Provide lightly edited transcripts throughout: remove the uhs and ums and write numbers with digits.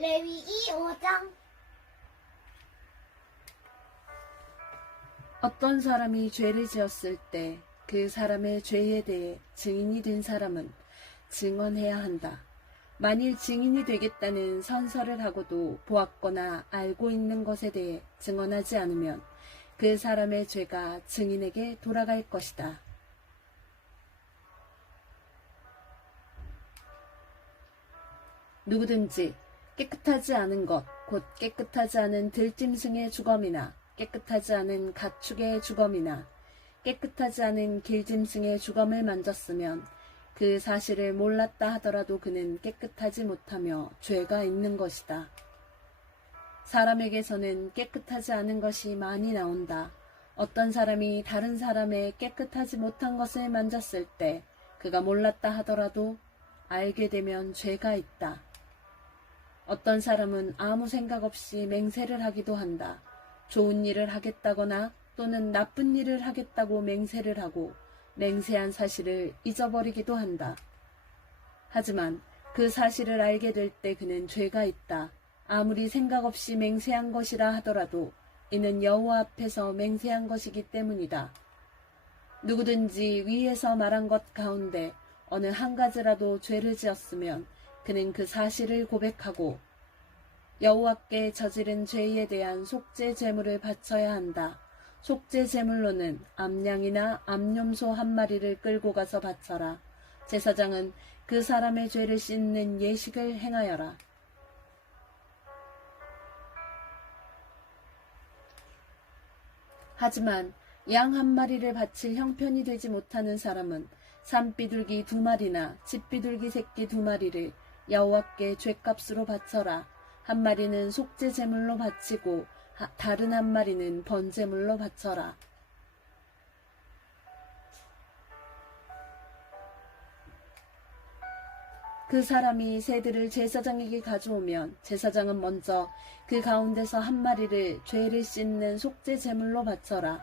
레위기 5장. 어떤 사람이 죄를 지었을 때 그 사람의 죄에 대해 증인이 된 사람은 증언해야 한다. 만일 증인이 되겠다는 선서를 하고도 보았거나 알고 있는 것에 대해 증언하지 않으면 그 사람의 죄가 증인에게 돌아갈 것이다. 누구든지 깨끗하지 않은 것, 곧 깨끗하지 않은 들짐승의 주검이나 깨끗하지 않은 가축의 주검이나 깨끗하지 않은 길짐승의 주검을 만졌으면 그 사실을 몰랐다 하더라도 그는 깨끗하지 못하며 죄가 있는 것이다. 사람에게서는 깨끗하지 않은 것이 많이 나온다. 어떤 사람이 다른 사람의 깨끗하지 못한 것을 만졌을 때 그가 몰랐다 하더라도 알게 되면 죄가 있다. 어떤 사람은 아무 생각 없이 맹세를 하기도 한다. 좋은 일을 하겠다거나 또는 나쁜 일을 하겠다고 맹세를 하고 맹세한 사실을 잊어버리기도 한다. 하지만 그 사실을 알게 될 때 그는 죄가 있다. 아무리 생각 없이 맹세한 것이라 하더라도 이는 여호와 앞에서 맹세한 것이기 때문이다. 누구든지 위에서 말한 것 가운데 어느 한 가지라도 죄를 지었으면 그는 그 사실을 고백하고 여호와께 저지른 죄에 대한 속죄 제물을 바쳐야 한다. 속죄 제물로는 암양이나 암염소 한 마리를 끌고 가서 바쳐라. 제사장은 그 사람의 죄를 씻는 예식을 행하여라. 하지만 양 한 마리를 바칠 형편이 되지 못하는 사람은 산비둘기 2마리나 집비둘기 새끼 2마리를 여호와께 죗값으로 바쳐라. 한 마리는 속죄 제물로 바치고 다른 한 마리는 번제물로 바쳐라. 그 사람이 새들을 제사장에게 가져오면 제사장은 먼저 그 가운데서 한 마리를 죄를 씻는 속죄 제물로 바쳐라.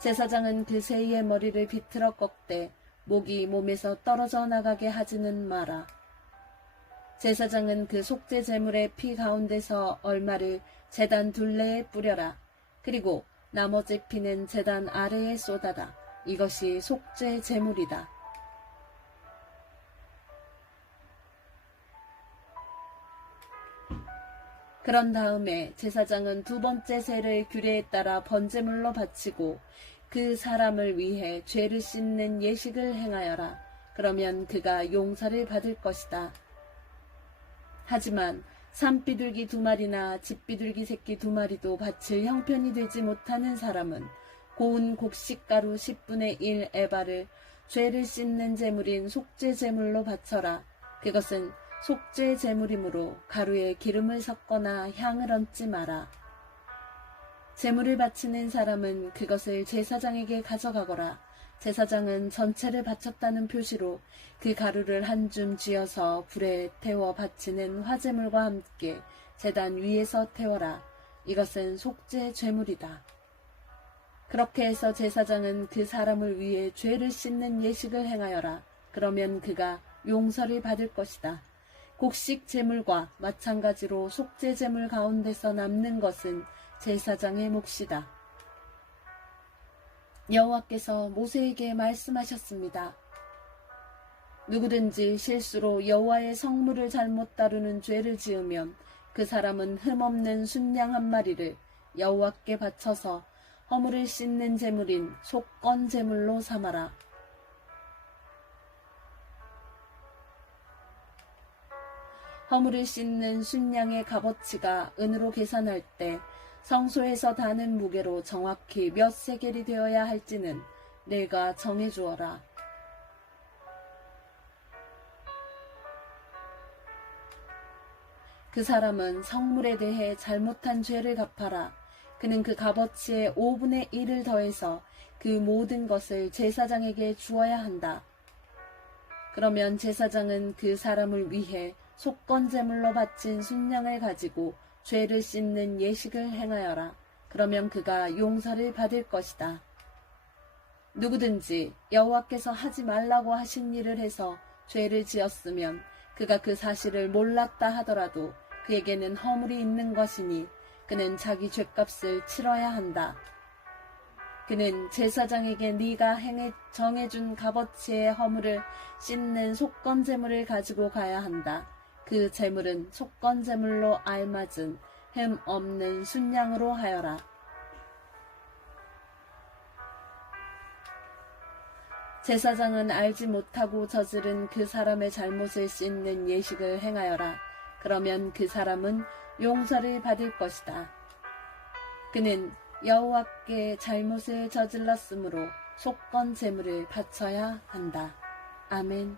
제사장은 그 새의 머리를 비틀어 꺾되 목이 몸에서 떨어져 나가게 하지는 마라. 제사장은 그 속죄 제물의 피 가운데서 얼마를 제단 둘레에 뿌려라. 그리고 나머지 피는 제단 아래에 쏟아다. 이것이 속죄 제물이다. 그런 다음에 제사장은 두 번째 새를 규례에 따라 번제물로 바치고 그 사람을 위해 죄를 씻는 예식을 행하여라. 그러면 그가 용서를 받을 것이다. 하지만 산비둘기 2마리나 집비둘기 새끼 2마리도 바칠 형편이 되지 못하는 사람은 고운 곡식가루 10분의 1 에바를 죄를 씻는 제물인 속죄 제물로 바쳐라. 그것은 속죄 제물이므로 가루에 기름을 섞거나 향을 얹지 마라. 제물을 바치는 사람은 그것을 제사장에게 가져가거라. 제사장은 전체를 바쳤다는 표시로 그 가루를 한 줌 쥐어서 불에 태워 바치는 화제물과 함께 제단 위에서 태워라. 이것은 속죄 제물이다. 그렇게 해서 제사장은 그 사람을 위해 죄를 씻는 예식을 행하여라. 그러면 그가 용서를 받을 것이다. 곡식 제물과 마찬가지로 속죄 제물 가운데서 남는 것은 제사장의 몫이다. 여호와께서 모세에게 말씀하셨습니다. 누구든지 실수로 여호와의 성물을 잘못 다루는 죄를 지으면 그 사람은 흠없는 순양 한 마리를 여호와께 바쳐서 허물을 씻는 제물인 속건 제물로 삼아라. 허물을 씻는 순양의 값어치가 은으로 계산할 때 성소에서 다는 무게로 정확히 몇 세겔이 되어야 할지는 내가 정해주어라. 그 사람은 성물에 대해 잘못한 죄를 갚아라. 그는 그 값어치의 5분의 1을 더해서 그 모든 것을 제사장에게 주어야 한다. 그러면 제사장은 그 사람을 위해 속건 제물로 바친 순양을 가지고 죄를 씻는 예식을 행하여라. 그러면 그가 용서를 받을 것이다. 누구든지 여호와께서 하지 말라고 하신 일을 해서 죄를 지었으면 그가 그 사실을 몰랐다 하더라도 그에게는 허물이 있는 것이니 그는 자기 죗값을 치러야 한다. 그는 제사장에게 네가 정해준 값어치의 허물을 씻는 속건제물을 가지고 가야 한다. 그 제물은 속건제물로 알맞은 흠 없는 순양으로 하여라. 제사장은 알지 못하고 저지른 그 사람의 잘못을 씻는 예식을 행하여라. 그러면 그 사람은 용서를 받을 것이다. 그는 여호와께 잘못을 저질렀으므로 속건 제물을 바쳐야 한다. 아멘.